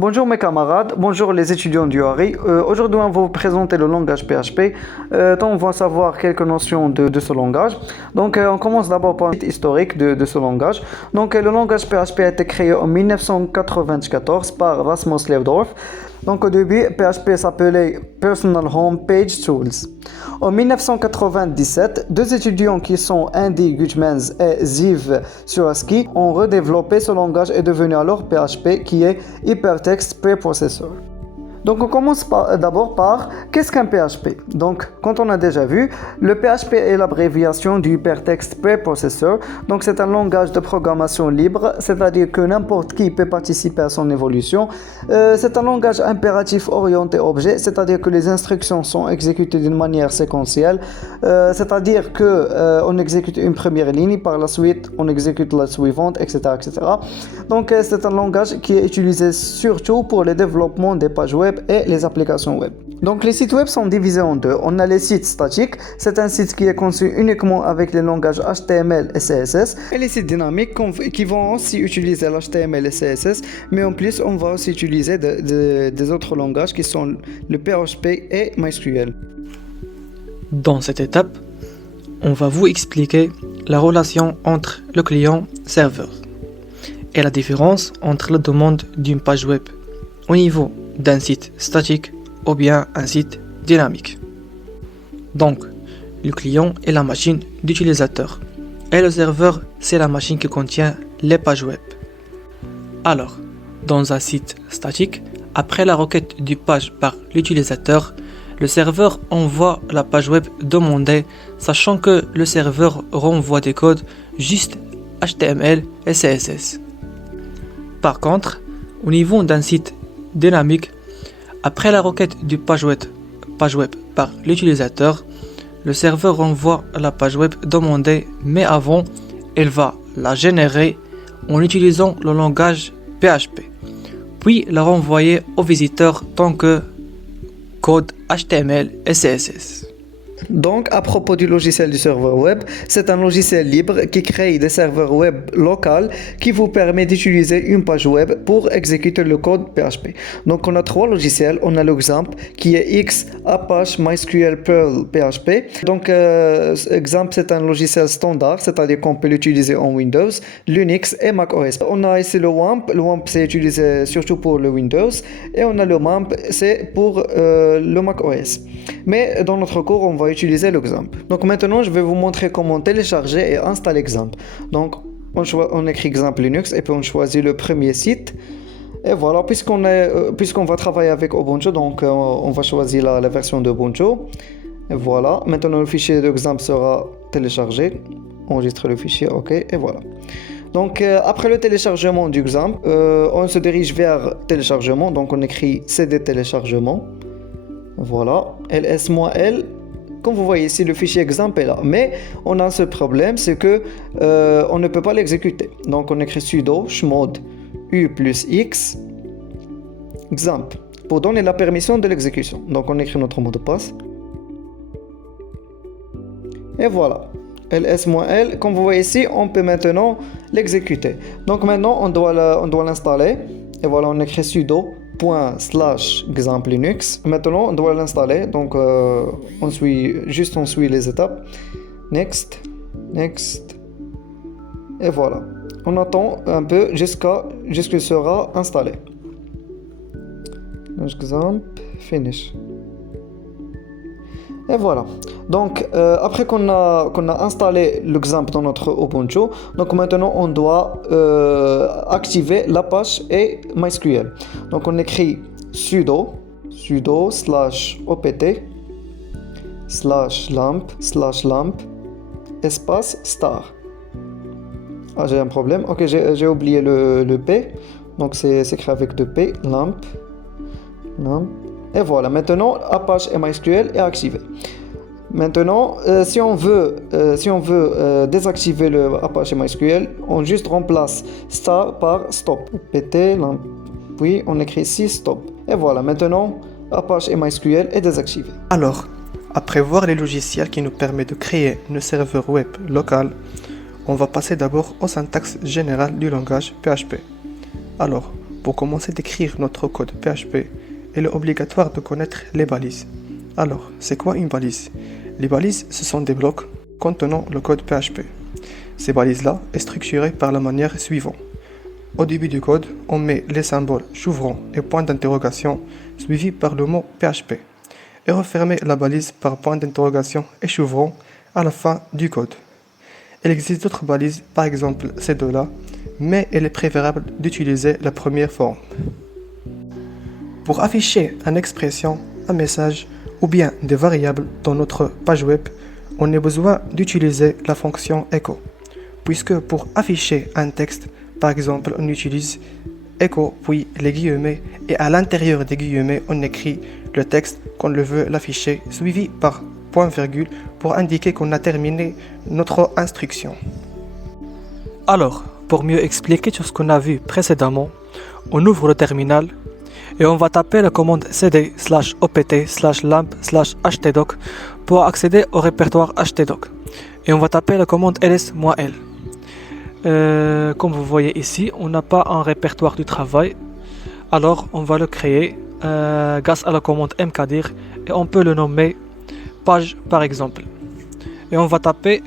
Bonjour mes camarades, bonjour les étudiants du HARI. Aujourd'hui, on va vous présenter le langage PHP. On va savoir quelques notions de ce langage. On commence d'abord par un site historique de ce langage. Le langage PHP a été créé en 1994 par Rasmus Leerdorf. Au début, PHP s'appelait Personal Home Page Tools. En 1997, deux étudiants qui sont Andy Gutmans et Ziv Suraski ont redéveloppé ce langage et devenu alors PHP qui est Hypertext Preprocessor. On commence d'abord par qu'est-ce qu'un PHP? Quand on a déjà vu, le PHP est l'abréviation du Hypertext Preprocessor. C'est un langage de programmation libre, c'est-à-dire que n'importe qui peut participer à son évolution. C'est un langage impératif orienté objet, c'est-à-dire que les instructions sont exécutées d'une manière séquentielle, c'est-à-dire que on exécute une première ligne, par la suite on exécute la suivante, etc., etc. C'est un langage qui est utilisé surtout pour le développement des pages web et les applications web. Les sites web sont divisés en deux. On a les sites statiques, c'est un site qui est conçu uniquement avec les langages HTML et CSS, et les sites dynamiques qui vont aussi utiliser l'HTML et CSS, mais en plus on va aussi utiliser des autres langages qui sont le PHP et MySQL. Dans cette étape, on va vous expliquer la relation entre le client-serveur et la différence entre la demande d'une page web au niveau d'un site statique ou bien un site dynamique. Le client est la machine d'utilisateur et le serveur c'est la machine qui contient les pages web. Alors, dans un site statique, après la requête du page par l'utilisateur, le serveur envoie la page web demandée, sachant que le serveur renvoie des codes juste HTML et CSS. Par contre, au niveau d'un site dynamique, après la requête du page web par l'utilisateur, le serveur renvoie la page web demandée, mais avant, il va la générer en utilisant le langage PHP, puis la renvoyer au visiteur tant que code HTML et CSS. À propos du logiciel du serveur web, c'est un logiciel libre qui crée des serveurs web locaux qui vous permet d'utiliser une page web pour exécuter le code PHP. On a trois logiciels. On a l'exemple qui est X, Apache, MySQL, Perl, PHP. Exemple, c'est un logiciel standard, c'est-à-dire qu'on peut l'utiliser en Windows, Linux et macOS. On a ici le WAMP. Le WAMP c'est utilisé surtout pour le Windows et on a le MAMP, c'est pour le macOS. Mais dans notre cours, on va utiliser l'exemple. Maintenant, je vais vous montrer comment télécharger et installer l'exemple. On écrit exemple Linux et puis on choisit le premier site. Et voilà, puisqu'on va travailler avec Ubuntu, on va choisir la version d'Ubuntu. Et voilà, maintenant le fichier d'exemple sera téléchargé. Enregistrer le fichier, ok, et voilà. Après le téléchargement d'exemple, on se dirige vers téléchargement. On écrit cd téléchargement. Voilà, ls-l. Comme vous voyez ici, le fichier exemple est là. Mais on a ce problème, c'est que on ne peut pas l'exécuter. On écrit sudo chmod u plus x exemple pour donner la permission de l'exécution. On écrit notre mot de passe. Et voilà, ls-l. Comme vous voyez ici, on peut maintenant l'exécuter. Maintenant, on doit l'installer. Et voilà, on écrit sudo /exemple Linux. Maintenant, on doit l'installer. On suit les étapes. Next. Et voilà. On attend un peu jusqu'à ce qu'il sera installé. Exemple, finish. Et voilà. Après qu'on a installé l'exemple dans notre Ubuntu, maintenant on doit activer l'Apache et MySQL. On écrit sudo /opt /lamp espace star. Ah, j'ai un problème. Ok, j'ai oublié le P. C'est écrit avec 2 P. Lamp. Et voilà, maintenant Apache et MySQL est activé. Maintenant, si on veut désactiver le Apache et MySQL, on juste remplace star par stop. PT, puis on écrit ici stop. Et voilà, maintenant Apache et MySQL est désactivé. Alors, après voir les logiciels qui nous permettent de créer un serveur web local, on va passer d'abord au syntaxe général du langage PHP. Alors, Pour commencer d'écrire notre code PHP, il est obligatoire de connaître les balises. Alors, c'est quoi une balise? Les balises, ce sont des blocs contenant le code PHP. Ces balises-là sont structurées par la manière suivante. Au début du code, on met les symboles chevrons et point d'interrogation suivis par le mot PHP et refermer la balise par point d'interrogation et chevron à la fin du code. Il existe d'autres balises, par exemple ces deux-là, mais il est préférable d'utiliser la première forme. Pour afficher une expression, un message ou bien des variables dans notre page web, on a besoin d'utiliser la fonction echo, puisque pour afficher un texte, par exemple, on utilise echo puis les guillemets et à l'intérieur des guillemets, on écrit le texte qu'on le veut l'afficher, suivi par point virgule pour indiquer qu'on a terminé notre instruction. Alors, pour mieux expliquer tout ce qu'on a vu précédemment, on ouvre le terminal et on va taper la commande cd/opt/lamp/htdoc pour accéder au répertoire htdoc. Et on va taper la commande ls-l. Comme vous voyez ici, on n'a pas un répertoire du travail, alors on va le créer grâce à la commande mkdir et on peut le nommer page par exemple. Et on va taper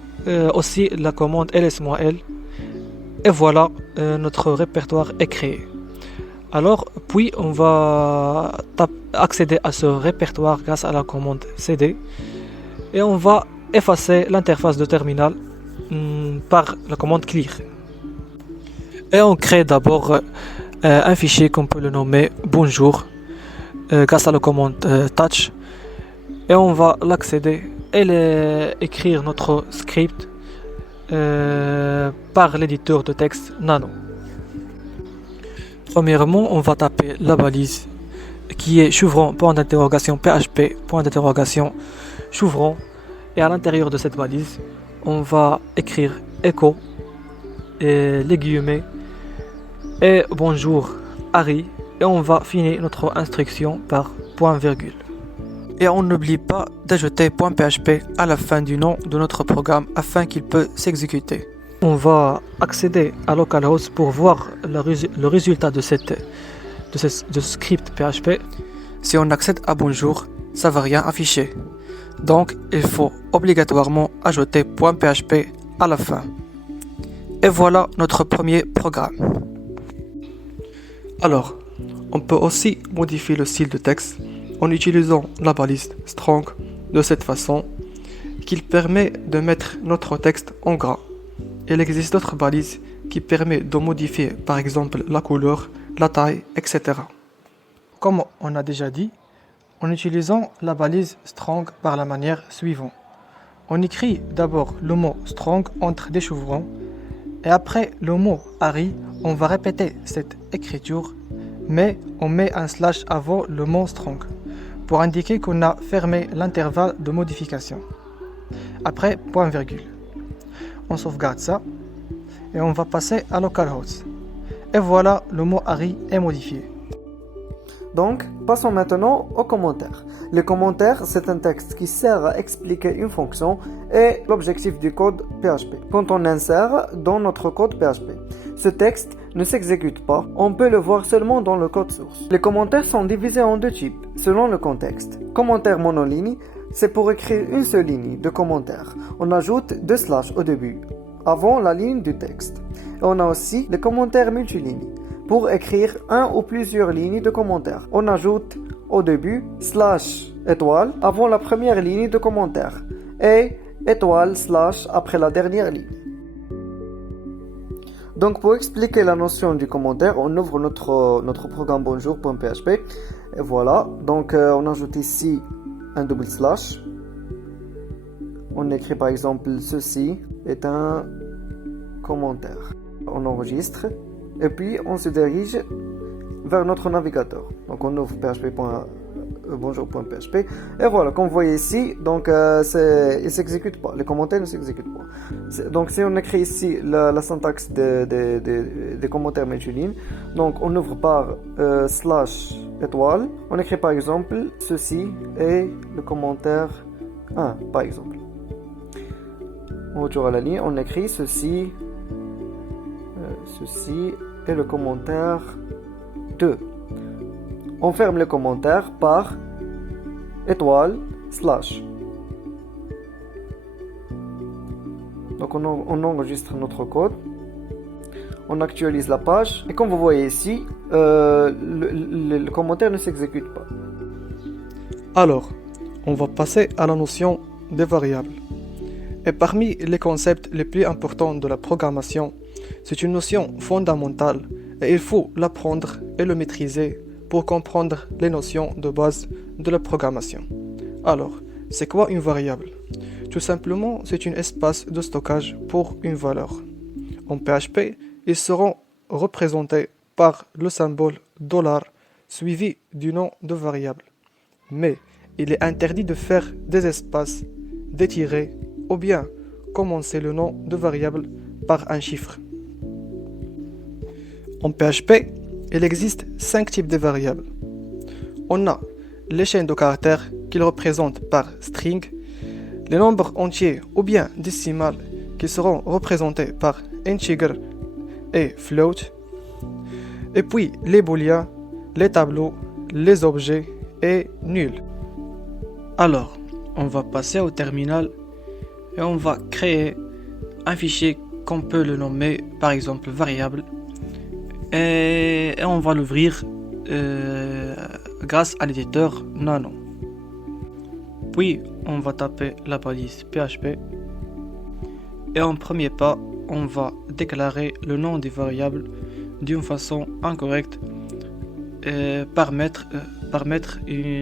aussi la commande ls-l et voilà, notre répertoire est créé. Alors, puis on va accéder à ce répertoire grâce à la commande cd et on va effacer l'interface de terminal par la commande clear. Et on crée d'abord un fichier qu'on peut le nommer bonjour grâce à la commande touch et on va l'accéder et écrire notre script par l'éditeur de texte Nano. Premièrement, on va taper la balise qui est chevron point d'interrogation PHP point d'interrogation chevron et à l'intérieur de cette balise, on va écrire echo et les guillemets et bonjour Harry et on va finir notre instruction par point virgule. Et on n'oublie pas d'ajouter .php à la fin du nom de notre programme afin qu'il peut s'exécuter. On va accéder à localhost pour voir le résultat de ce script PHP. Si on accède à bonjour, ça va rien afficher. Donc il faut obligatoirement ajouter .php à la fin. Et voilà notre premier programme. Alors, on peut aussi modifier le style de texte en utilisant la balise strong de cette façon qu'il permet de mettre notre texte en gras. Il existe d'autres balises qui permettent de modifier par exemple la couleur, la taille, etc. Comme on a déjà dit, en utilisant la balise strong par la manière suivante. On écrit d'abord le mot strong entre des chevrons et après le mot Harry, on va répéter cette écriture mais on met un slash avant le mot strong pour indiquer qu'on a fermé l'intervalle de modification. Après point virgule. On sauvegarde ça et on va passer à localhost. Et voilà, le mot Harry est modifié. Donc, passons maintenant aux commentaires. Les commentaires, c'est un texte qui sert à expliquer une fonction et l'objectif du code PHP. Quand on insère dans notre code PHP, ce texte ne s'exécute pas, on peut le voir seulement dans le code source. Les commentaires sont divisés en deux types, selon le contexte. Commentaire monoligne, c'est pour écrire une seule ligne de commentaire. On ajoute deux slash au début, avant la ligne du texte. Et on a aussi les commentaires multilignes. Pour écrire un ou plusieurs lignes de commentaires, on ajoute au début slash étoile avant la première ligne de commentaire et étoile slash après la dernière ligne. Donc pour expliquer la notion du commentaire, on ouvre notre programme bonjour.php et voilà. Donc on ajoute ici un double slash. On écrit par exemple ceci est un commentaire. On enregistre. Et puis on se dirige vers notre navigateur. Donc on ouvre bonjour.php et voilà, comme vous voyez ici, donc il s'exécute pas, les commentaires ne s'exécutent pas. Donc si on écrit ici la syntaxe des commentaires multilignes, donc on ouvre par slash étoile, on écrit par exemple ceci et le commentaire 1 par exemple. On retourne à la ligne, on écrit ceci et le commentaire 2. On ferme les commentaires par étoile slash. Donc on enregistre notre code, on actualise la page et comme vous voyez ici, le commentaire ne s'exécute pas. Alors, on va passer à la notion des variables. Et parmi les concepts les plus importants de la programmation, c'est une notion fondamentale et il faut l'apprendre et le maîtriser pour comprendre les notions de base de la programmation. Alors, c'est quoi une variable? Tout simplement, c'est un espace de stockage pour une valeur. En PHP, ils seront représentés par le symbole $, suivi du nom de variable. Mais il est interdit de faire des espaces, des tirets, ou bien commencer le nom de variable par un chiffre. En PHP, il existe 5 types de variables. On a les chaînes de caractères qu'ils représentent par string, les nombres entiers ou bien décimales qui seront représentés par integer et float, et puis les booléens, les tableaux, les objets et nuls. Alors, on va passer au terminal et on va créer un fichier qu'on peut le nommer par exemple variable et on va l'ouvrir grâce à l'éditeur Nano. Puis on va taper la balise PHP et en premier pas on va déclarer le nom des variables d'une façon incorrecte par mettre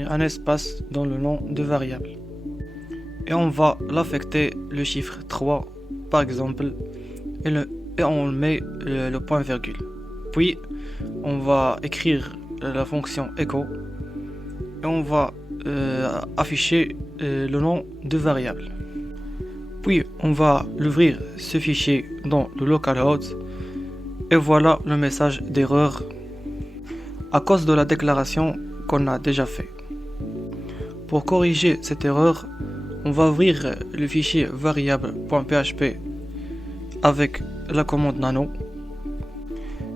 un espace dans le nom de variable. Et on va l'affecter le chiffre 3 par exemple et on met le point virgule. Puis on va écrire la fonction echo et on va afficher le nom de variable. Puis on va l'ouvrir ce fichier dans le localhost et voilà le message d'erreur à cause de la déclaration qu'on a déjà fait. Pour corriger cette erreur, on va ouvrir le fichier variable.php avec la commande nano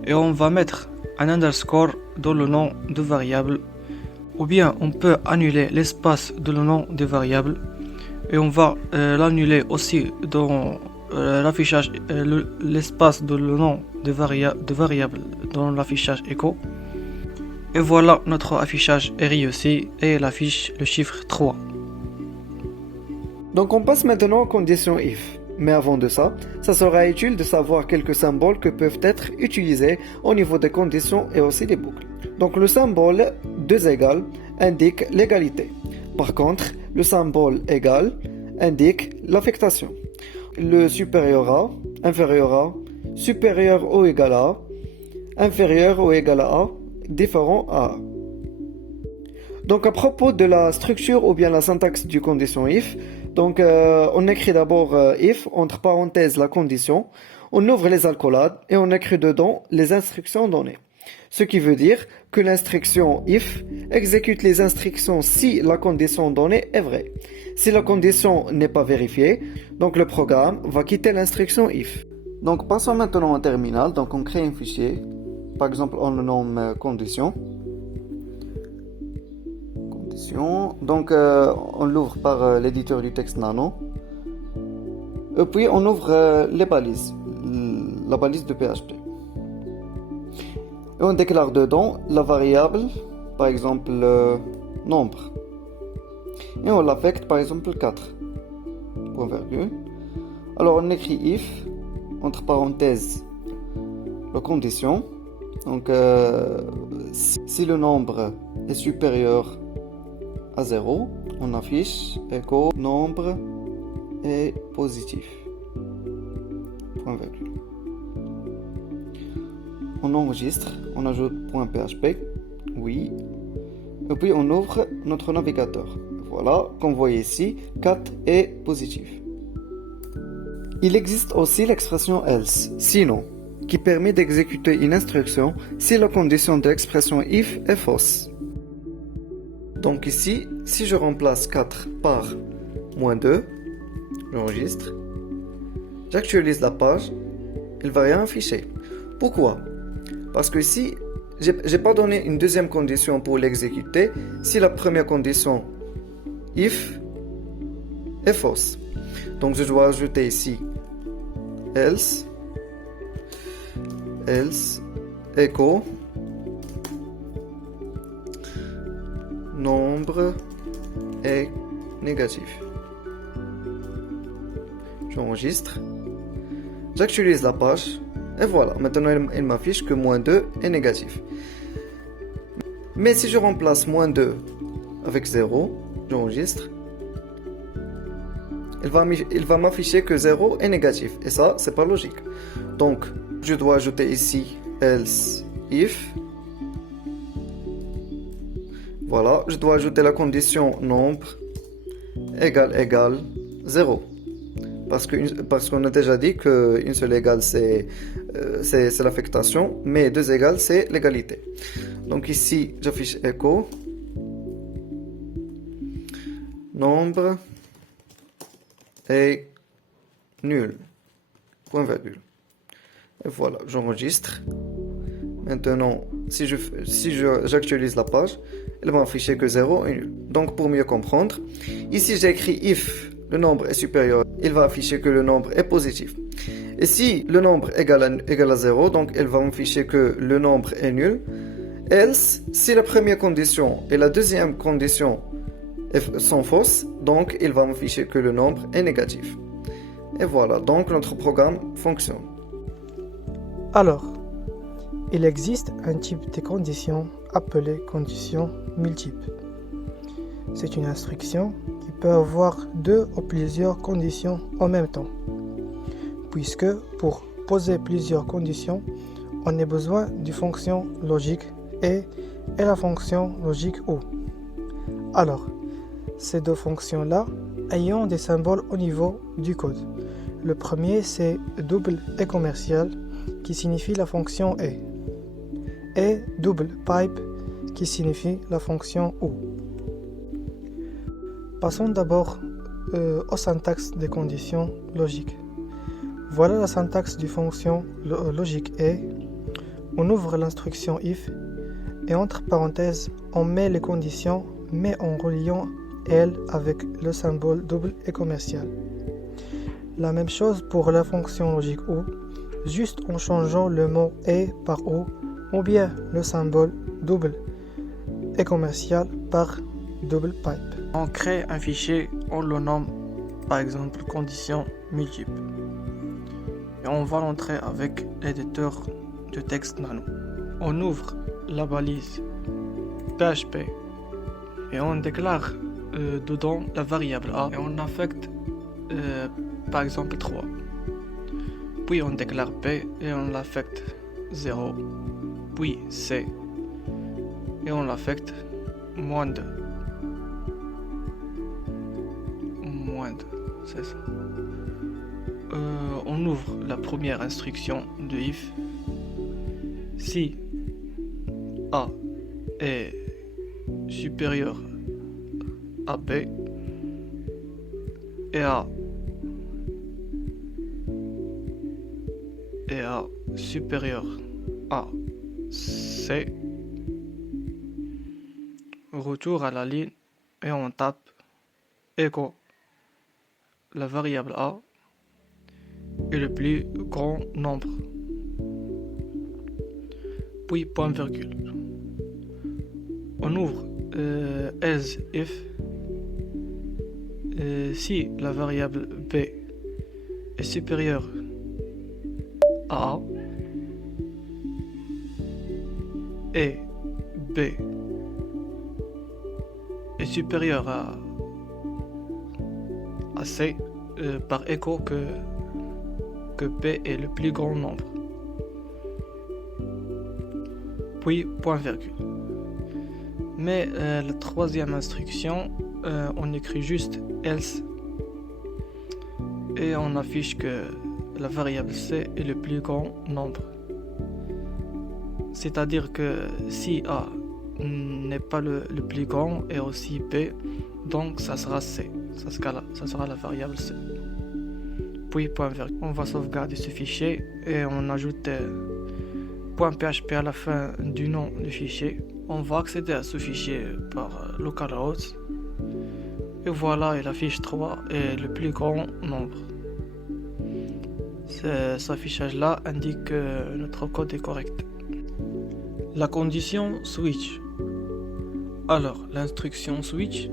et on va mettre un underscore dans le nom de variable, ou bien on peut annuler l'espace de le nom de variable et on va l'annuler aussi dans l'affichage, l'espace de le nom de variable dans l'affichage echo. Et voilà, notre affichage est réussi et il affiche le chiffre 3. Donc on passe maintenant aux conditions if. Mais avant de ça, ça sera utile de savoir quelques symboles qui peuvent être utilisés au niveau des conditions et aussi des boucles. Donc le symbole 2 égale indique l'égalité. Par contre, le symbole égal indique l'affectation. Le supérieur à, inférieur à, supérieur ou égal à, inférieur ou égal à, différent à. Donc à propos de la structure ou bien la syntaxe du condition if, donc on écrit d'abord if, entre parenthèses la condition, on ouvre les accolades et on écrit dedans les instructions données. Ce qui veut dire que l'instruction if exécute les instructions si la condition donnée est vraie. Si la condition n'est pas vérifiée, donc le programme va quitter l'instruction if. Donc passons maintenant au terminal, donc on crée un fichier, par exemple on le nomme condition. Donc on l'ouvre par l'éditeur du texte Nano. Et puis on ouvre les balises, la balise de PHP. Et on déclare dedans la variable, par exemple nombre. Et on l'affecte par exemple 4. Point virgule. Alors on écrit if, entre parenthèses, la condition. Donc si le nombre est supérieur à 0, on affiche echo nombre est positif. Point virgule. On enregistre, on ajoute .php, oui, et puis on ouvre notre navigateur. Voilà, comme vous voyez ici, 4 est positif. Il existe aussi l'expression else, sinon, qui permet d'exécuter une instruction si la condition de l'expression if est fausse. Donc ici, si je remplace 4 par -2, j'enregistre, j'actualise la page, il ne va rien afficher. Pourquoi? Parce que ici, j'ai pas donné une deuxième condition pour l'exécuter si la première condition if est fausse. Donc je dois ajouter ici else echo nombre est négatif. J'enregistre, j'actualise la page et voilà, maintenant il m'affiche que moins 2 est négatif. Mais si je remplace moins 2 avec 0, j'enregistre, il va m'afficher que 0 est négatif. Et ça, c'est pas logique. Donc, je dois ajouter ici else if. Voilà, je dois ajouter la condition nombre égale 0. Parce qu'on a déjà dit qu'une seule égale c'est l'affectation, mais deux égales c'est l'égalité. Donc ici, j'affiche echo nombre est nul. Point virgule. Et voilà, j'enregistre. Maintenant, si j'actualise la page, elle va afficher que 0 est nul. Donc pour mieux comprendre, ici j'ai écrit if le nombre est supérieur, il va afficher que le nombre est positif. Et si le nombre égale à 0, donc elle va m'afficher que le nombre est nul. Else, si la première condition et la deuxième condition sont fausses, donc il va m'afficher que le nombre est négatif. Et voilà, donc notre programme fonctionne. Alors, il existe un type de condition appelée condition multiple. C'est une instruction qui peut avoir deux ou plusieurs conditions en même temps, puisque pour poser plusieurs conditions, on a besoin d'une fonction logique et la fonction logique OU. Alors, ces deux fonctions-là ayant des symboles au niveau du code. Le premier, c'est double et commercial, qui signifie la fonction et double pipe, qui signifie la fonction OU. Passons d'abord au syntaxe des conditions logiques. Voilà la syntaxe du fonction logique et. On ouvre l'instruction if et entre parenthèses, on met les conditions, mais en reliant elle avec le symbole double et commercial. La même chose pour la fonction logique OU, juste en changeant le mot et par OU, ou bien le symbole double et commercial par double pipe. On crée un fichier, on le nomme par exemple condition multiple. Et on va l'entrer avec l'éditeur de texte Nano. On ouvre la balise PHP et on déclare dedans la variable A et on affecte par exemple 3. Puis on déclare B et on l'affecte 0. Puis C et on l'affecte moins 2. C'est ça. On ouvre la première instruction de if. Si A est supérieur à B et A supérieur à C, retour à la ligne et on tape echo la variable A est le plus grand nombre. Puis point virgule. On ouvre as if si la variable B est supérieure à A et B est supérieur à C par écho que B est le plus grand nombre. Puis point virgule. Mais la troisième instruction, on écrit juste else et on affiche que la variable C est le plus grand nombre. C'est-à-dire que si A n'est pas le plus grand et aussi B, donc ça sera C. Ça sera la variable C. Puis point virgule. On va sauvegarder ce fichier et on ajoute .php à la fin du nom du fichier. On va accéder à ce fichier par localhost. Et voilà, il affiche 3 et le plus grand nombre. Cet affichage-là indique que notre code est correct. La condition switch. Alors, l'instruction switch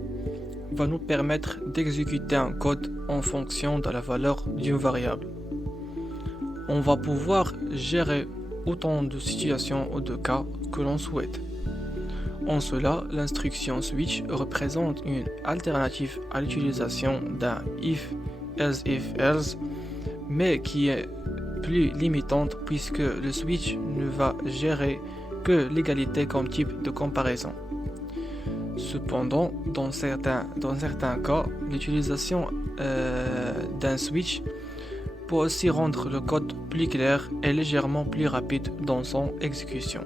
va nous permettre d'exécuter un code en fonction de la valeur d'une variable. On va pouvoir gérer autant de situations ou de cas que l'on souhaite. En cela, l'instruction switch représente une alternative à l'utilisation d'un if, else if, else, mais qui est plus limitante puisque le switch ne va gérer que l'égalité comme type de comparaison. Cependant, dans certains cas, l'utilisation d'un switch peut aussi rendre le code plus clair et légèrement plus rapide dans son exécution.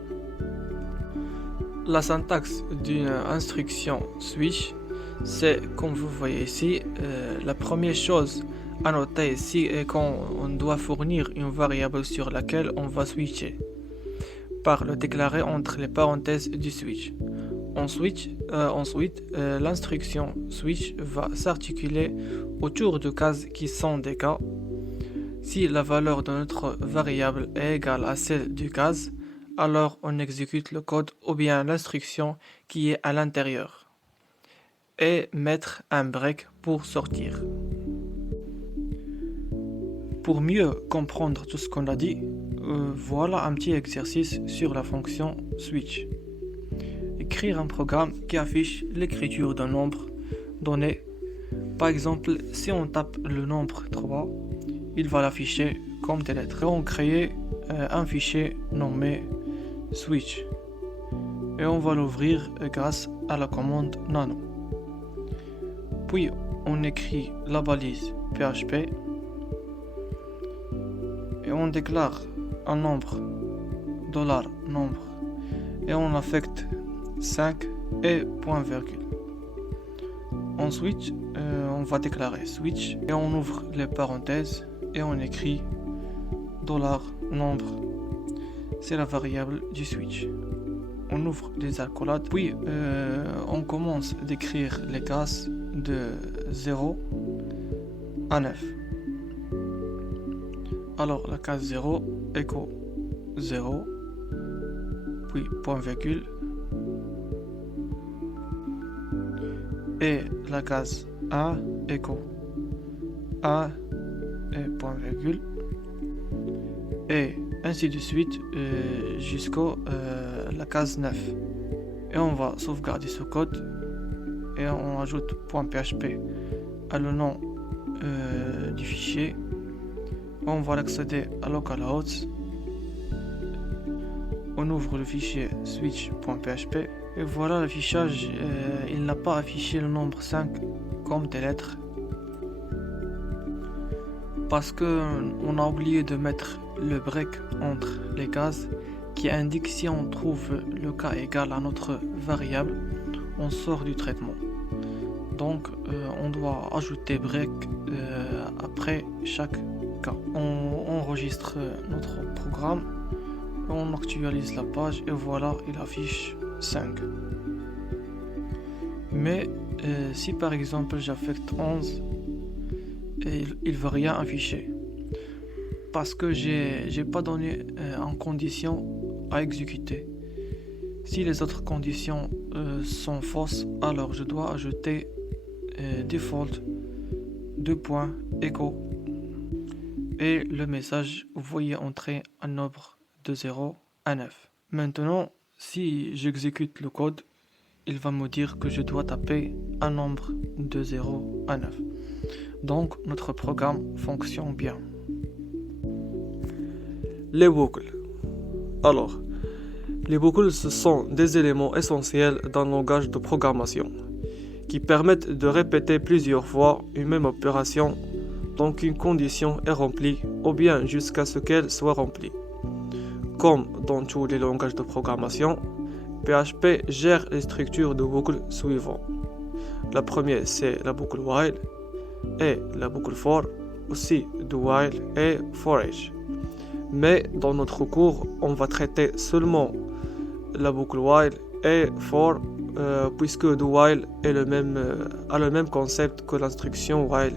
La syntaxe d'une instruction switch, c'est comme vous voyez ici, la première chose à noter ici est qu'on doit fournir une variable sur laquelle on va switcher, par le déclarer entre les parenthèses du switch. Ensuite, l'instruction switch va s'articuler autour de cases qui sont des cas. Si la valeur de notre variable est égale à celle du case, alors on exécute le code ou bien l'instruction qui est à l'intérieur et mettre un break pour sortir. Pour mieux comprendre tout ce qu'on a dit, voilà un petit exercice sur la fonction switch. Écrire un programme qui affiche l'écriture d'un nombre donné. Par exemple, si on tape le nombre 3, il va l'afficher comme des lettres. On crée un fichier nommé switch et on va l'ouvrir grâce à la commande nano. Puis on écrit la balise PHP et on déclare un nombre $nombre et on affecte 5 et point virgule. Ensuite, on va déclarer switch et on ouvre les parenthèses et on écrit $nombre. C'est la variable du switch. On ouvre les accolades, puis on commence d'écrire les cases de 0 à 9. Alors la case 0 écho 0, puis point virgule, et la case 1 écho 1 et point virgule, et ainsi de suite jusqu'à la case 9. Et on va sauvegarder ce code et on ajoute .php à le nom du fichier. On va l'accéder à localhost. On ouvre le fichier switch.php et voilà l'affichage. Il n'a pas affiché le nombre 5 comme des lettres parce que on a oublié de mettre le break entre les cases qui indique si on trouve le cas égal à notre variable, on sort du traitement. Donc on doit ajouter break après chaque cas. On enregistre notre programme, on actualise la page et voilà, il affiche 5. Mais si par exemple j'affecte 11, il ne va rien afficher parce que j'ai pas donné en condition à exécuter. Si les autres conditions sont fausses, alors je dois ajouter default echo et le message, vous voyez entrer un nombre de 0 à 9. Maintenant, si j'exécute le code, il va me dire que je dois taper un nombre de 0 à 9. Donc notre programme fonctionne bien. Les boucles. Alors, les boucles, ce sont des éléments essentiels d'un langage de programmation qui permettent de répéter plusieurs fois une même opération tant qu'une condition est remplie ou bien jusqu'à ce qu'elle soit remplie. Comme dans tous les langages de programmation, PHP gère les structures de boucles suivantes. La première, c'est la boucle while et la boucle for, aussi do while et for each. Mais dans notre cours, on va traiter seulement la boucle while et for, puisque do while est a le même concept que l'instruction while,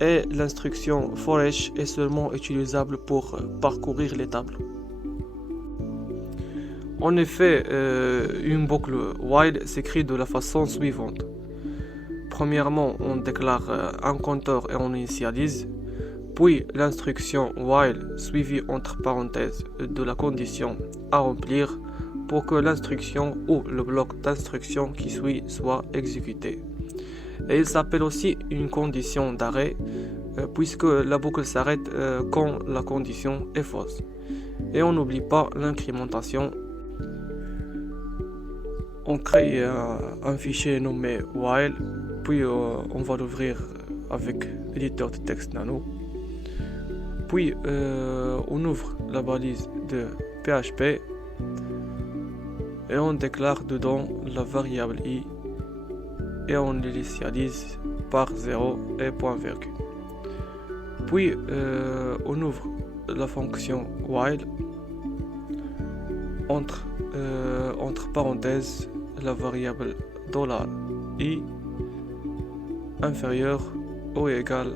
et l'instruction for each est seulement utilisable pour parcourir les tableaux. En effet, une boucle while s'écrit de la façon suivante. Premièrement, on déclare un compteur et on initialise, puis l'instruction while suivie entre parenthèses de la condition à remplir pour que l'instruction ou le bloc d'instruction qui suit soit exécuté. Et il s'appelle aussi une condition d'arrêt, puisque la boucle s'arrête quand la condition est fausse. Et on n'oublie pas l'incrémentation. On crée un fichier nommé while, puis on va l'ouvrir avec l'éditeur de texte Nano. Puis on ouvre la balise de PHP et on déclare dedans la variable i et on l'initialise par 0 et point virgule. Puis on ouvre la fonction while entre parenthèses la variable $i inférieur ou égal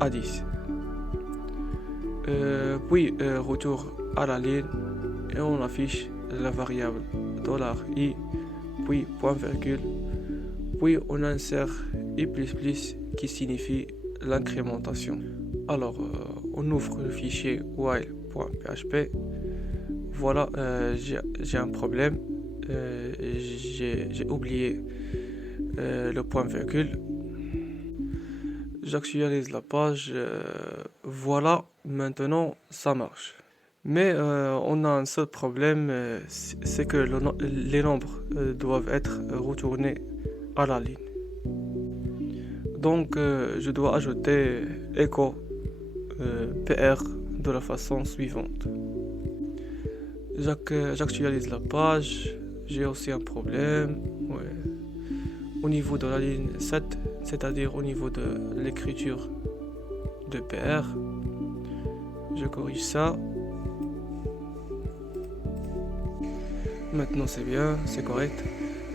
à 10. Puis retour à la ligne et on affiche la variable $i puis point virgule, puis on insère i++ qui signifie l'incrémentation. Alors on ouvre le fichier while.php. Voilà, j'ai un problème, j'ai oublié le point virgule. J'actualise la page, voilà, maintenant ça marche. Mais on a un seul problème, c'est que les nombres doivent être retournés à la ligne. Donc je dois ajouter echo PR de la façon suivante. J'actualise la page, j'ai aussi un problème au niveau de la ligne 7, c'est-à-dire au niveau de l'écriture de PR. Je corrige ça. Maintenant c'est bien, c'est correct.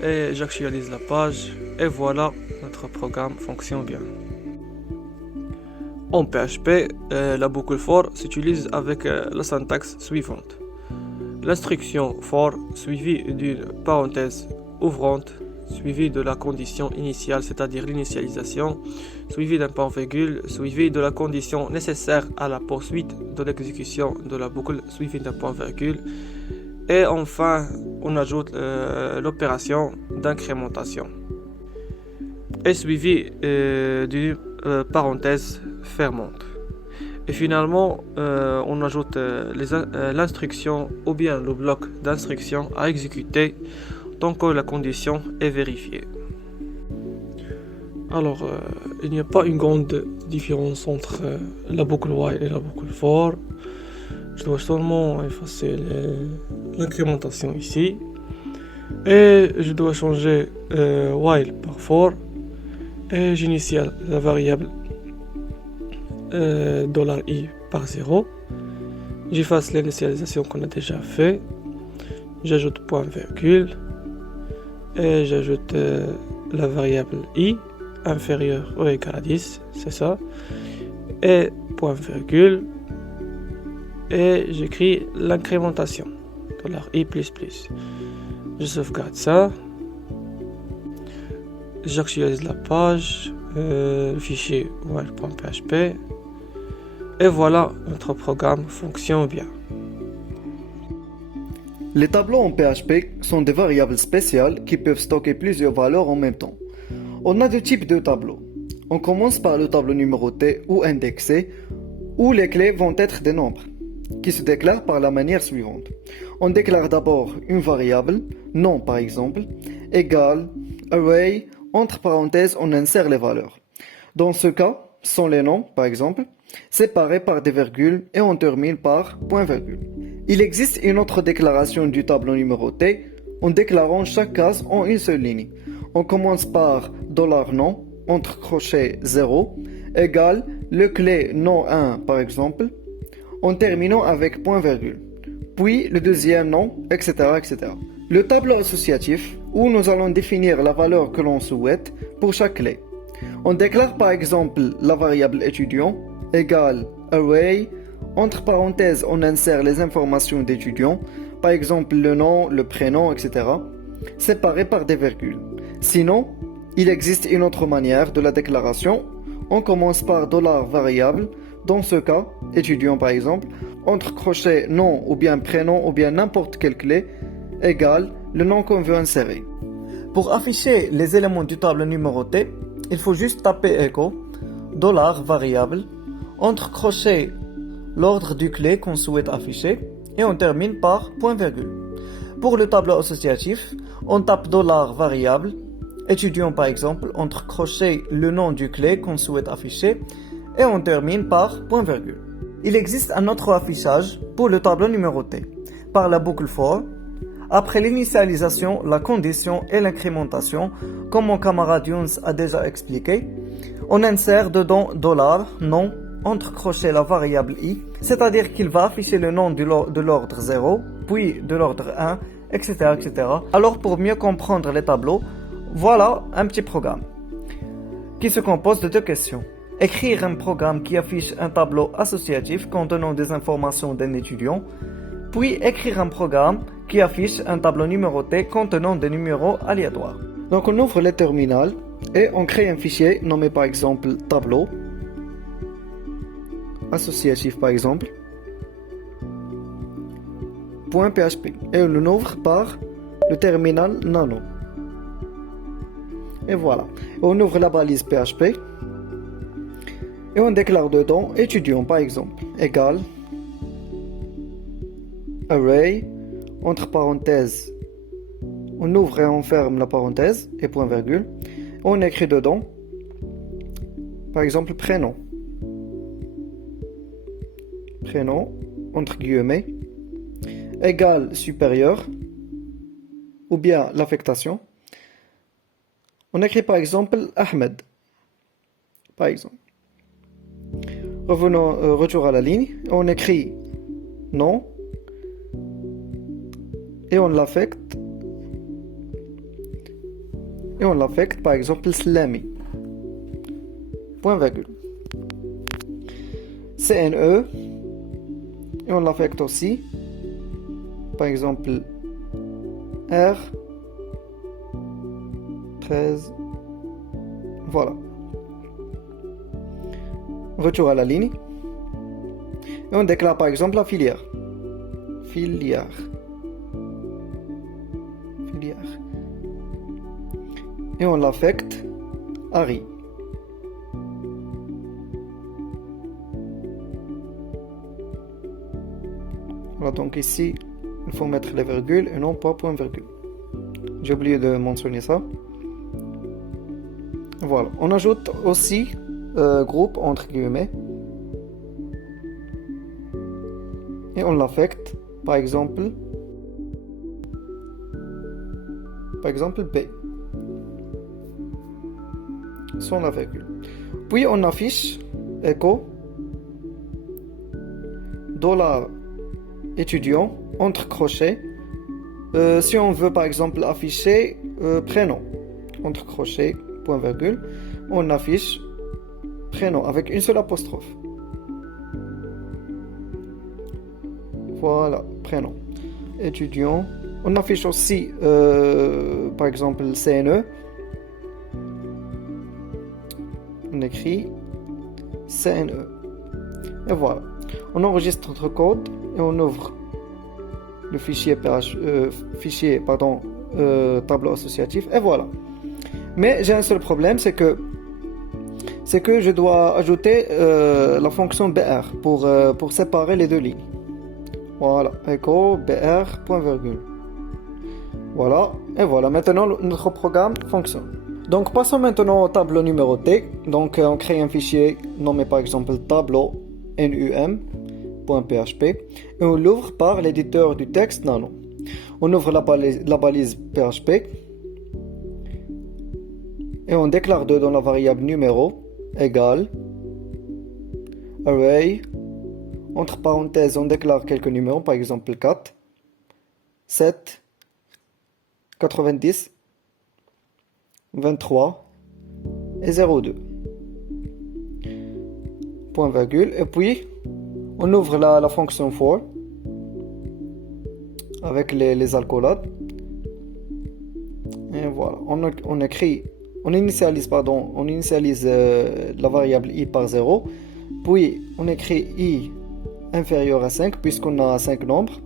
Et j'actualise la page et voilà, notre programme fonctionne bien. En PHP, la boucle for s'utilise avec la syntaxe suivante. L'instruction for suivie d'une parenthèse ouvrante, suivie de la condition initiale, c'est-à-dire l'initialisation, suivie d'un point virgule, suivie de la condition nécessaire à la poursuite de l'exécution de la boucle, suivie d'un point virgule, et enfin on ajoute l'opération d'incrémentation, et suivie d'une parenthèse fermante. Et finalement, on ajoute l'instruction ou bien le bloc d'instruction à exécuter tant que la condition est vérifiée. Alors, il n'y a pas une grande différence entre la boucle while et la boucle for. Je dois seulement effacer l'incrémentation ici. Et je dois changer while par for. Et j'initialise la variable $i par 0. J'efface l'initialisation qu'on a déjà fait. J'ajoute point virgule. Et j'ajoute la variable i inférieure ou égal à 10, c'est ça. Et point virgule. Et j'écris l'incrémentation $i++. Je sauvegarde ça. J'actualise la page, le fichier while.php. Et voilà, notre programme fonctionne bien. Les tableaux en PHP sont des variables spéciales qui peuvent stocker plusieurs valeurs en même temps. On a deux types de tableaux. On commence par le tableau numéroté ou indexé, où les clés vont être des nombres, qui se déclarent par la manière suivante. On déclare d'abord une variable, nom par exemple, égale, array, entre parenthèses on insère les valeurs. Dans ce cas, sont les noms par exemple, séparés par des virgules et on termine par point virgule. Il existe une autre déclaration du tableau numéroté en déclarant chaque case en une seule ligne. On commence par $nom entre crochets 0 égale le clé nom 1 par exemple. en terminant avec point virgule, puis le deuxième nom, etc., etc. Le tableau associatif, où nous allons définir la valeur que l'on souhaite pour chaque clé. On déclare par exemple la variable étudiant égale array, entre parenthèses on insère les informations d'étudiant, par exemple le nom, le prénom, etc., séparés par des virgules. Sinon, il existe une autre manière de la déclaration. On commence par $variable, dans ce cas, étudiant par exemple, entre crochets nom ou bien prénom ou bien n'importe quelle clé, égale le nom qu'on veut insérer. Pour afficher les éléments du tableau numéroté, il faut juste taper echo, $variable, entre crochets l'ordre du clé qu'on souhaite afficher et on termine par point virgule. Pour le tableau associatif, on tape $variable, étudiant par exemple, entre crochets le nom du clé qu'on souhaite afficher et on termine par point virgule. Il existe un autre affichage pour le tableau numéroté, par la boucle for. Après l'initialisation, la condition et l'incrémentation, comme mon camarade Younes a déjà expliqué, on insère dedans $nom, entre crochets la variable i, c'est-à-dire qu'il va afficher le nom de l'ordre 0, puis de l'ordre 1, etc., etc. Alors pour mieux comprendre les tableaux, voilà un petit programme qui se compose de deux questions. Écrire un programme qui affiche un tableau associatif contenant des informations d'un étudiant, puis écrire un programme qui affiche un tableau numéroté contenant des numéros aléatoires. Donc on ouvre le terminal et on crée un fichier nommé par exemple tableau associatif par exemple .php et on ouvre par le terminal nano. Et voilà, on ouvre la balise PHP et on déclare dedans étudiant par exemple égale array, entre parenthèses on ouvre et on ferme la parenthèse et point virgule, on écrit dedans par exemple prénom entre guillemets égale supérieur ou bien l'affectation. On écrit par exemple Ahmed par exemple. Revenons, retour à la ligne, on écrit nom et on l'affecte par exemple Slami point virgule. CNE et on l'affecte aussi par exemple R 13. Voilà, retour à la ligne et on déclare par exemple la filière et on l'affecte Harry. Voilà, donc ici il faut mettre les virgules et non pas point virgule. J'ai oublié de mentionner ça. Voilà, on ajoute aussi groupe entre guillemets et on l'affecte par exemple B sans la virgule. Puis on affiche echo $étudiant entre crochets si on veut par exemple afficher prénom entre crochets point virgule, on affiche prénom avec une seule apostrophe. Voilà, prénom étudiant. On affiche aussi par exemple CNE. On écrit CNE et voilà, on enregistre notre code et on ouvre le fichier tableau associatif et voilà. Mais j'ai un seul problème, c'est que je dois ajouter la fonction BR pour séparer les deux lignes. Voilà, echo BR point virgule. Voilà, et voilà, maintenant notre programme fonctionne. Donc passons maintenant au tableau numéroté. Donc on crée un fichier nommé par exemple tableau num.php et on l'ouvre par l'éditeur du texte nano. On ouvre la balise PHP et on déclare dedans la variable numéro égale array, Entre parenthèses, on déclare quelques numéros, par exemple 4, 7, 90, 23 et 02. Point virgule. Et puis, on ouvre la fonction for avec les alcoolates. Et voilà, on initialise la variable i par 0. Puis, on écrit i inférieur à 5 puisqu'on a 5 nombres.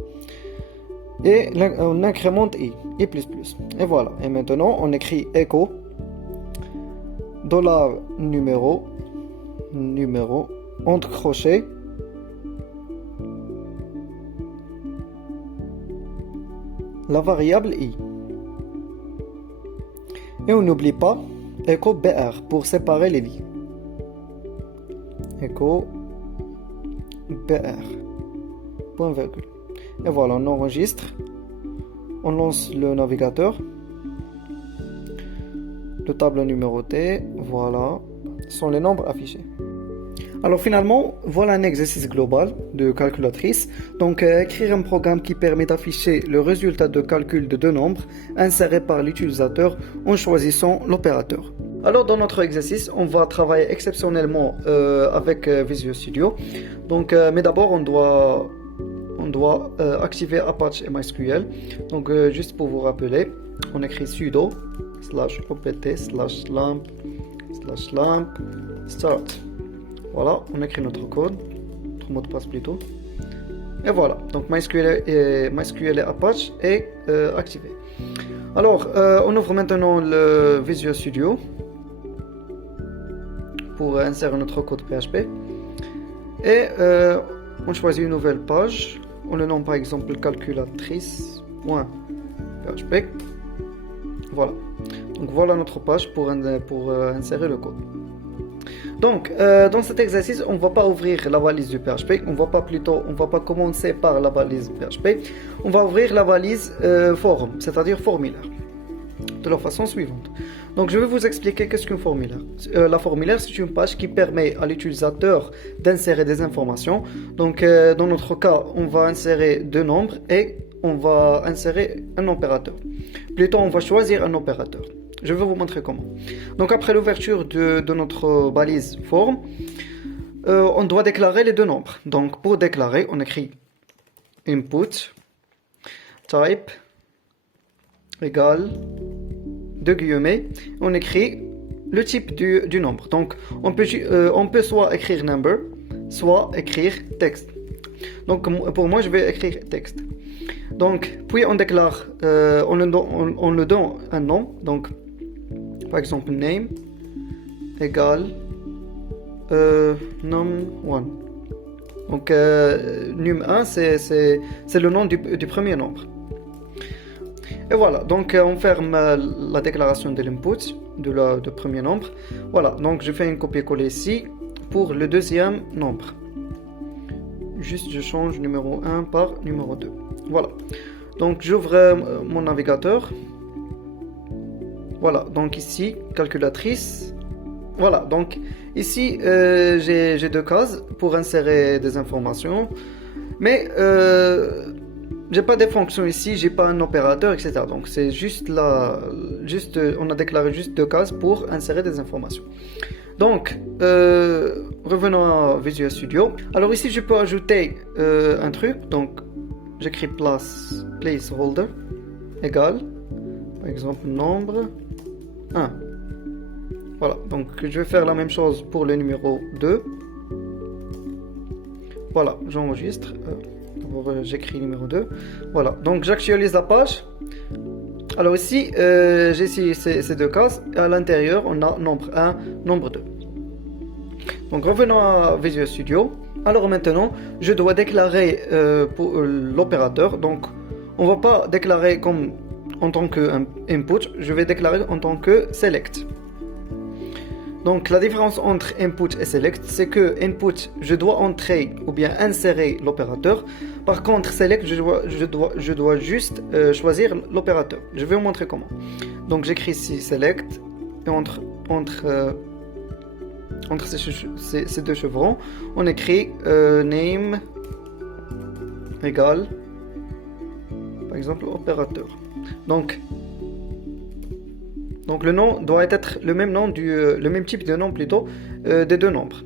Et on incrémente i. Et voilà. Et maintenant, on écrit echo $numéro entre crochets la variable i. Et on n'oublie pas echo br pour séparer les lignes. Echo br. Point virgule. Et voilà, on enregistre. On lance le navigateur. Le tableau numéroté, voilà, sont les nombres affichés. Alors finalement, voilà un exercice global de calculatrice. Donc écrire un programme qui permet d'afficher le résultat de calcul de deux nombres insérés par l'utilisateur en choisissant l'opérateur. Alors dans notre exercice, on va travailler exceptionnellement avec Visual Studio. Donc, mais d'abord on doit activer Apache MySQL. Donc juste pour vous rappeler, on écrit sudo /opt/lamp start. Voilà, on écrit notre code, notre mot de passe plutôt. Et voilà, donc MySQL et Apache est activé. Alors, on ouvre maintenant le Visual Studio pour insérer notre code PHP. Et on choisit une nouvelle page. On le nomme par exemple calculatrice.php. Voilà. Donc voilà notre page pour insérer le code. Donc dans cet exercice, on ne va pas ouvrir la valise du PHP. On va pas commencer par la valise PHP. On va ouvrir la valise form, c'est-à-dire formulaire, de la façon suivante. Donc je vais vous expliquer qu'est-ce qu'un formulaire. La formulaire, c'est une page qui permet à l'utilisateur d'insérer des informations. Donc dans notre cas, on va insérer deux nombres et on va insérer un opérateur. Plutôt, on va choisir un opérateur. Je vais vous montrer comment. Donc après l'ouverture de notre balise form, on doit déclarer les deux nombres. Donc pour déclarer, on écrit input type égale deux guillemets. On écrit le type du nombre. Donc on peut soit écrire number, soit écrire texte. Donc pour moi, je vais écrire texte. Donc puis on déclare, on le donne un nom. Donc par exemple name égale num1. Donc num1 c'est le nom du premier nombre. Et voilà, donc on ferme la déclaration de l'input du premier nombre. Voilà, donc je fais un copier-coller ici pour le deuxième nombre. Juste je change numéro 1 par numéro 2. Voilà, donc j'ouvre mon navigateur. Voilà, donc ici, calculatrice. Voilà, donc ici, j'ai deux cases pour insérer des informations. Mais j'ai pas de fonction ici, j'ai pas un opérateur, etc. Donc c'est juste là, on a déclaré juste deux cases pour insérer des informations. Donc, revenons à Visual Studio. Alors ici, je peux ajouter un truc. Donc, j'écris placeholder égale, par exemple, nombre 1. Voilà, donc je vais faire la même chose pour le numéro 2. Voilà, j'enregistre. D'abord, j'écris numéro 2. Voilà, donc j'actualise la page. Alors ici, j'ai ici ces deux cases. Et à l'intérieur, on a nombre 1, nombre 2. Donc revenons à Visual Studio. Alors maintenant, je dois déclarer pour l'opérateur. Donc on ne va pas déclarer comme en tant que input, je vais déclarer en tant que select. Donc la différence entre input et select, c'est que input, je dois entrer ou bien insérer l'opérateur. Par contre, select, je dois juste choisir l'opérateur. Je vais vous montrer comment. Donc j'écris ici select et entre entre ces deux chevrons, on écrit name égale, par exemple, opérateur. Donc le nom doit être le même nom le même type de nom plutôt des deux nombres.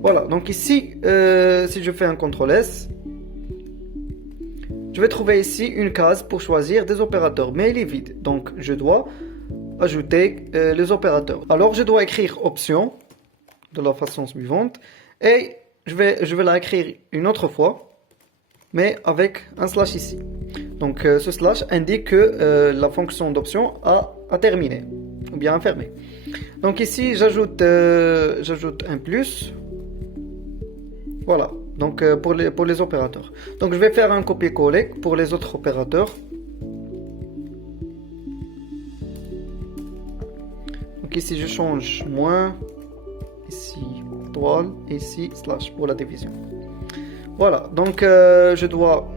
Voilà, donc ici, si je fais un CTRL S, je vais trouver ici une case pour choisir des opérateurs, mais elle est vide. Donc je dois ajouter les opérateurs. Alors je dois écrire option de la façon suivante et je vais la écrire une autre fois, mais avec un slash ici. Donc ce slash indique que la fonction d'option a terminé ou bien a fermé. Donc ici j'ajoute un plus. Voilà, donc pour les opérateurs. Donc je vais faire un copier-coller pour les autres opérateurs. Donc ici je change moins, ici étoile, et ici slash pour la division. Voilà, donc je dois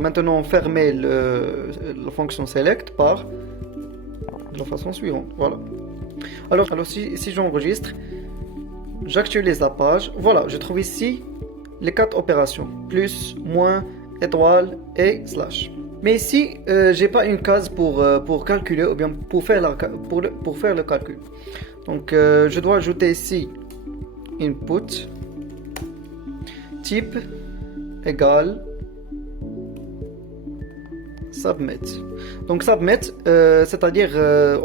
maintenant fermer la fonction select par de la façon suivante. Voilà. Alors si j'enregistre, j'actualise la page. Voilà, je trouve ici les 4 opérations. Plus, moins, étoile et slash. Mais ici, j'ai pas une case pour calculer ou bien pour faire le calcul. Donc, je dois ajouter ici input type égale submit. Donc submit, c'est-à-dire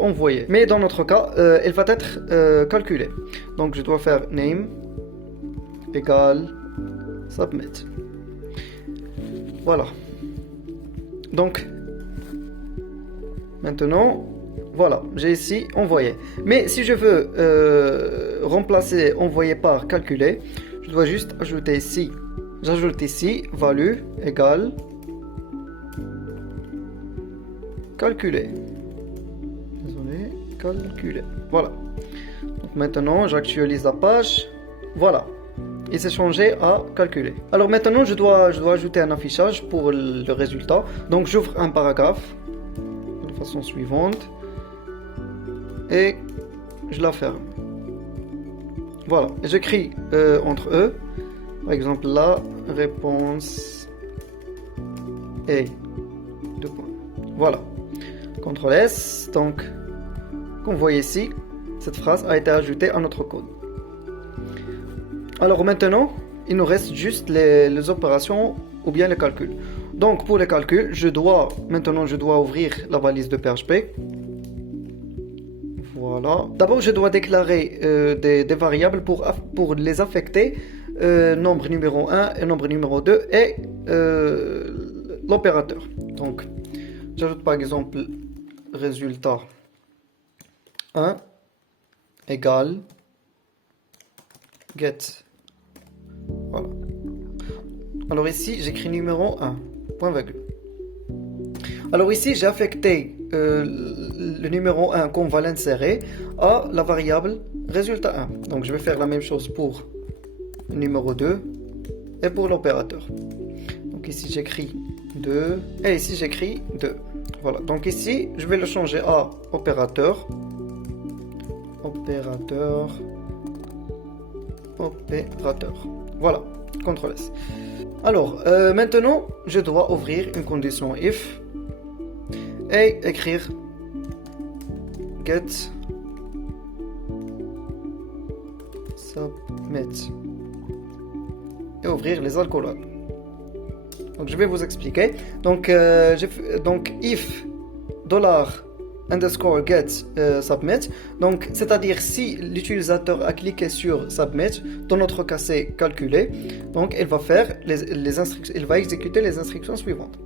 envoyer. Mais dans notre cas, elle va être calculée. Donc je dois faire name égale submit. Voilà. Donc maintenant, voilà, j'ai ici envoyé. Mais si je veux remplacer envoyé par calculé, je dois juste ajouter ici. J'ajoute ici value égale calculer. Désolé, calculer. Voilà. Donc maintenant, j'actualise la page. Voilà. Il s'est changé à calculer. Alors maintenant, je dois ajouter un affichage pour le résultat. Donc j'ouvre un paragraphe de la façon suivante et je la ferme. Voilà. Et j'écris entre eux, par exemple, la réponse est 2 points. Voilà. CTRL S, donc, comme vous voyez ici, cette phrase a été ajoutée à notre code. Alors maintenant, il nous reste juste les opérations ou bien les calculs. Donc pour les calculs, maintenant je dois ouvrir la valise de PHP. Voilà. D'abord, je dois déclarer des variables pour les affecter, nombre numéro 1 et nombre numéro 2 et l'opérateur. Donc, j'ajoute par exemple résultat 1 égale get. Voilà. Alors ici, j'écris numéro 1, point virgule. Alors ici, j'ai affecté le numéro 1 qu'on va l'insérer à la variable résultat 1. Donc je vais faire la même chose pour le numéro 2 et pour l'opérateur. Donc ici, j'écris 2 et ici, j'écris 2. Voilà, donc ici, je vais le changer à opérateur. Voilà, CTRL S. Alors, maintenant, je dois ouvrir une condition if et écrire get submit et ouvrir les alcoolables. Donc je vais vous expliquer. Donc if $_ get submit. Donc c'est-à-dire si l'utilisateur a cliqué sur submit, dans notre cas c'est calculer. Donc il va faire les instructions, il va exécuter les instructions suivantes.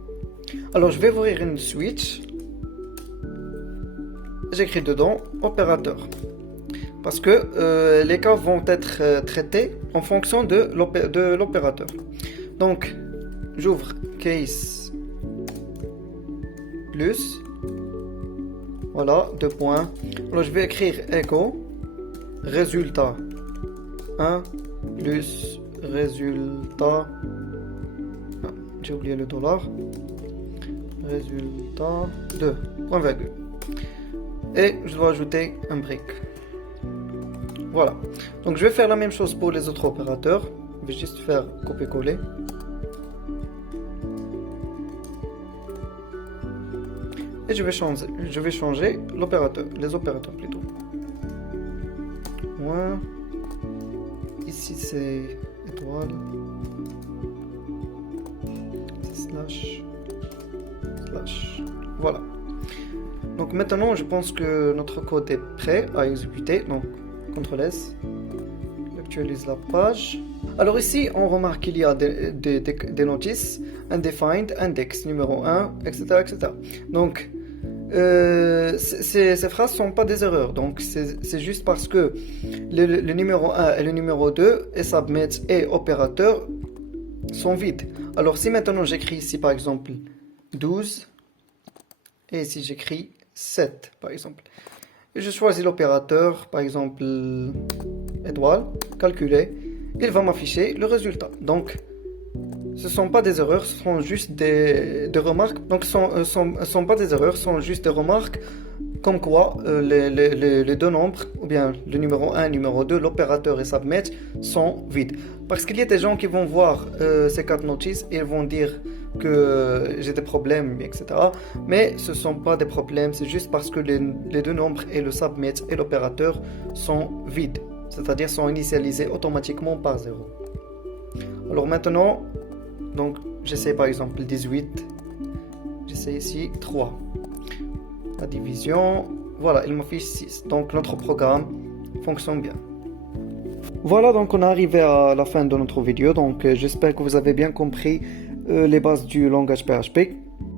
Alors je vais ouvrir une switch. J'écris dedans opérateur. Parce que les cas vont être traités en fonction de l'opérateur. Donc j'ouvre case plus, voilà, 2 points. Alors je vais écrire echo résultat 1 plus résultat, j'ai oublié le $, résultat 2, point virgule. Et je dois ajouter un break. Voilà. Donc je vais faire la même chose pour les autres opérateurs. Je vais juste faire copier-coller. Et je vais changer l'opérateur, les opérateurs plutôt. Moins. Ici c'est étoile. Slash. Voilà. Donc maintenant, je pense que notre code est prêt à exécuter. Donc, CTRL S. J'actualise la page. Alors ici, on remarque qu'il y a des notices. Undefined, index numéro 1, etc. etc. Donc, ces phrases ne sont pas des erreurs. Donc, c'est juste parce que le numéro 1 et le numéro 2, et submit et opérateur, sont vides. Alors, si maintenant j'écris ici, par exemple, 12, et ici j'écris 7, par exemple, et je choisis l'opérateur, par exemple, étoile, calculer, il va m'afficher le résultat. Donc, ce ne sont pas des erreurs, ce sont juste des remarques. Donc, ce ne sont pas des erreurs, ce sont juste des remarques comme quoi les deux nombres, ou bien le numéro 1 et le numéro 2, l'opérateur et submit, sont vides. Parce qu'il y a des gens qui vont voir ces 4 notices et ils vont dire que j'ai des problèmes, etc. Mais ce ne sont pas des problèmes, c'est juste parce que les deux nombres et le submit et l'opérateur sont vides. C'est-à-dire sont initialisés automatiquement par 0. Alors maintenant, donc j'essaie par exemple 18, j'essaie ici 3. La division, voilà, il m'affiche 6. Donc notre programme fonctionne bien. Voilà, donc on est arrivé à la fin de notre vidéo. Donc j'espère que vous avez bien compris les bases du langage PHP.